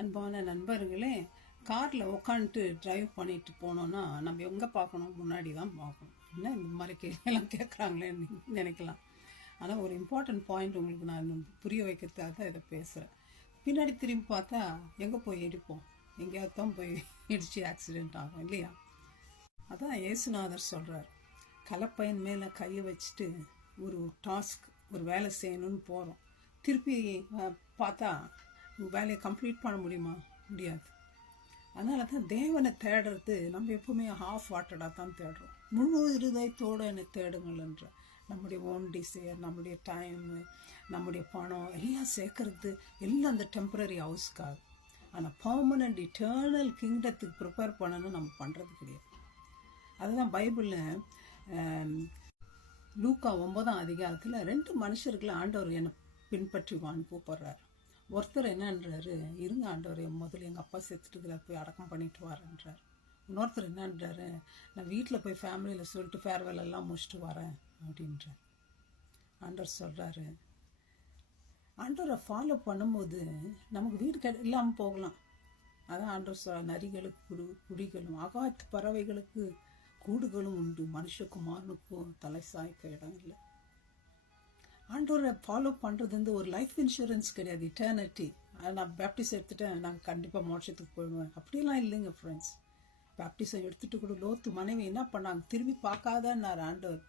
அன்பான நண்பர்களே, காரில் உட்காந்துட்டு டிரைவ் பண்ணிட்டு போனோன்னா நம்ம எங்கே பார்க்கணும்? முன்னாடி தான் பார்க்கணும். என்ன இந்த மாதிரி கேள்வியெல்லாம் கேட்குறாங்களேன்னு நினைக்கலாம். ஆனால் ஒரு இம்பார்ட்டன்ட் பாயிண்ட் உங்களுக்கு நான் புரிய வைக்கிறதுக்காக தான் இதை பேசுகிறேன். பின்னாடி திரும்பி பார்த்தா எங்கே போய் இடிப்போம்? எங்கேயாவது தான் போய் இடித்து ஆக்சிடெண்ட் ஆகும் இல்லையா? அதான் இயேசுநாதர் சொல்கிறார், கலப்பையின் மேலே கையை வச்சுட்டு ஒரு டாஸ்க், ஒரு வேலை செய்யணும்னு போகிறோம். திருப்பி பார்த்தா வேலையை கம்ப்ளீட் பண்ண முடியுமா? முடியாது. அதனால தான் தேவனை தேடுறது நம்ம எப்பவுமே ஹாஃப் வாட்டடாக தான் தேடுறோம். முழு இருதயத்தோடு என்னை தேடுங்கள்ன்ற நம்முடைய ஓன் டிசையர், நம்முடைய டைமு, நம்முடைய பணம் எல்லாம் சேர்க்கறது எல்லாம் அந்த டெம்பரரி ஹவுஸ்க்காக. ஆனால் பர்மனண்ட் இட்டர்னல் கிங்டத்துக்கு ப்ரிப்பேர் பண்ணணும்னு நம்ம பண்ணுறது கிடையாது. அதுதான் பைபிளில் லூக்கா 9ஆம் அதிகாரத்தில் 2 மனுஷர்களை ஆண்டவர் என்னை பின்பற்றிவான்னு கூப்பிட்றாரு. ஒருத்தர் என்னன்றாரு, இருங்க ஆண்டவர், முதல்ல எங்கள் அப்பா செத்துட்டுக்கிறார், போய் அடக்கம் பண்ணிட்டு வரேன்றார். இன்னொருத்தர் என்னன்றாரு, நான் வீட்டில் போய் ஃபேமிலியில் சொல்லிட்டு ஃபேர்வெல் எல்லாம் முடிச்சுட்டு வரேன் அப்படின்றார். ஆண்டவர் சொல்கிறாரு, ஆண்டவரை ஃபாலோ பண்ணும்போது நமக்கு வீடு இல்லாமல் போகலாம். அதான் ஆண்டவர் சொல்கிறார், நரிகளுக்கு குடிகளும் ஆகாத்து பறவைகளுக்கு கூடுகளும் உண்டு, மனுஷகுமாரனுக்கும் தலை சாய்க்க இடம் இல்லை. ஆண்டவரை ஃபாலோ பண்ணுறது வந்து ஒரு லைஃப் இன்சூரன்ஸ் கிடையாது, இட்டர்னிட்டி. நான் பேப்டிசம் எடுத்துட்டேன், நான் கண்டிப்பாக மோட்சத்துக்கு போயிடுவேன் அப்படிலாம் இல்லைங்க ஃப்ரெண்ட்ஸ். பேப்டிசம் எடுத்துகிட்டு கூட லோத்து மனைவி என்ன பண்ணாங்க, திரும்பி பார்க்காதன்னார் ஆண்டவர்.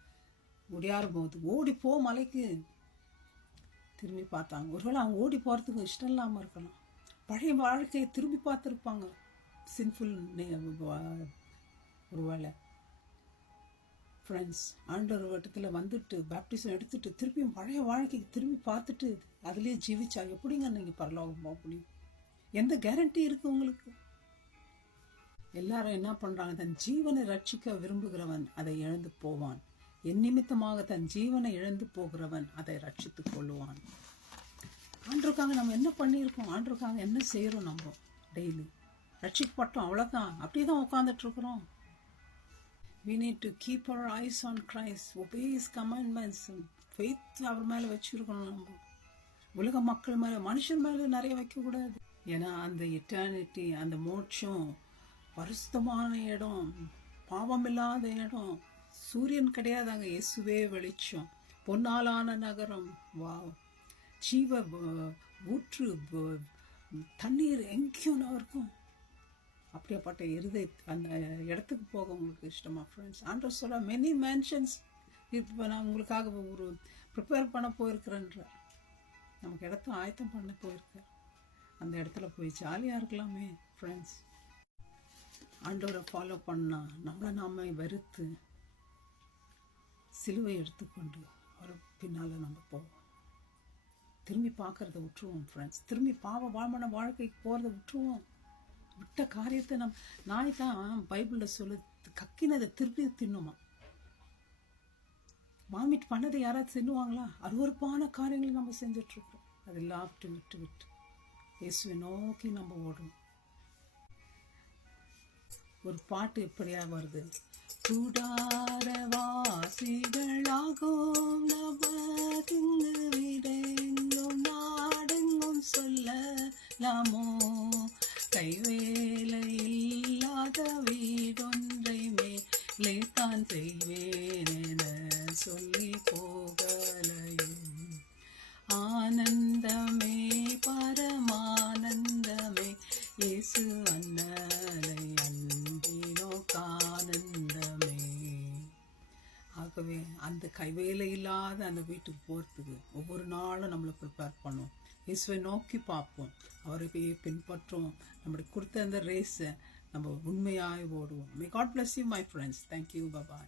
முடியாத போது ஓடி போ மலைக்கு, திரும்பி பார்த்தாங்க. ஒருவேளை அவங்க ஓடி போகிறதுக்கு இஷ்டம் இல்லாமல் இருக்கலாம். பழைய வாழ்க்கையை திரும்பி பார்த்துருப்பாங்க, சின்ஃபுல் ஒரு வேளை. ஃப்ரெண்ட்ஸ், ஆண்டவர் வட்டத்தில் வந்துட்டு பேப்டிசம் எடுத்துட்டு திருப்பியும் பழைய வாழ்க்கைக்கு திரும்பி பார்த்துட்டு அதுலேயே ஜீவிச்சா எப்படிங்க நீங்கள் பரலோகம் போக முடியும்? எந்த கேரண்டி இருக்குது உங்களுக்கு? எல்லாரும் என்ன பண்ணுறாங்க, தன் ஜீவனை ரட்சிக்க விரும்புகிறவன் அதை இழந்து போவான், என் நிமித்தமாக தன் ஜீவனை இழந்து போகிறவன் அதை ரட்சித்து கொள்ளுவான். ஆண்டருக்காக நம்ம என்ன பண்ணியிருக்கோம்? ஆண்டருக்காக என்ன செய்கிறோம்? நம்ம டெய்லி ரட்சிக்கப்பட்டோம், அவ்வளோதான். அப்படியே தான் உட்காந்துட்டு இருக்கிறோம். We need to keep our eyes on Christ, obey His commandments, faith அவர் மேலே வச்சுருக்கணும். நம்ம உலக மக்கள் மேலே, மனுஷன் மேலே நிறைய வைக்கக்கூடாது. ஏன்னா அந்த இட்டர்னிட்டி, அந்த மோட்சம் பரிசுத்தமான இடம், பாவம் இல்லாத இடம். சூரியன் கிடையாதாங்க, இயேசுவே வெளிச்சம், பொன்னாலான நகரம். வா, ஜீவ ஊற்று, தண்ணீர் எங்கேயும் இருக்கும். அப்படியாப்பட்ட அந்த இடத்துக்கு போக உங்களுக்கு இஷ்டமா ஃப்ரெண்ட்ஸ்? ஆண்டவர் சொல்ல மெனி மேன்ஷன்ஸ், இப்போ நான் உங்களுக்காக ஒரு ப்ரிப்பேர் பண்ண போயிருக்கிறேன்ற, நமக்கு இடத்த ஆயத்தம் பண்ண போயிருக்கேன். அந்த இடத்துல போய் ஜாலியாக இருக்கலாமே ஃப்ரெண்ட்ஸ். ஆண்டவரை ஃபாலோ பண்ணால் நம்மளை நாம வெறுத்து சிலுவை எடுத்துக்கொண்டு ஒரு பின்னால் நம்ம போவோம். திரும்பி பார்க்குறத விட்டுருவோம் ஃப்ரெண்ட்ஸ். திரும்பி வாழ்மான வாழ்க்கைக்கு போகிறத விட்டுருவோம். விட்ட காரியத்தை நாய் தான் பைபிளில் சொல்லு, கக்கினதை திருப்பி தின்னுமா. வாமிட் பண்ணதை யாராவது தின்னுவாங்களா? அருவருப்பான காரியங்களை நம்ம செஞ்சிட்ருக்கோம். அது லாப்ட்டு விட்டு இயேசுவை நோக்கி நம்ம ஓடுறோம். ஒரு பாட்டு எப்படியா வருது, கூடார வாசிகளாகும் நமதிங்கு விடெங்கும் நாடெங்கும் சொல்லலாமோ, கைவேலை இல்லாத வீடொன்றை மேலே தான் செய்வேன் என சொல்லி போகலையும், ஆனந்தமே பரமானந்தமே இயேசு அண்ணலை அன்பினோ கானந்தமே. ஆகவே அந்த கைவேலை இல்லாத அந்த வீட்டுக்கு போகிறதுக்கு ஒவ்வொரு நாளும் நம்மளை ப்ரிப்பேர் பண்ணுவோம். இயேசுவை நோக்கி பார்ப்போம், அவரை பின்பற்றுவோம். நம்மளுக்கு கொடுத்த அந்த ரேஸை நம்ம உண்மையாக ஓடுவோம். May God bless you my friends. Thank you. Bye bye.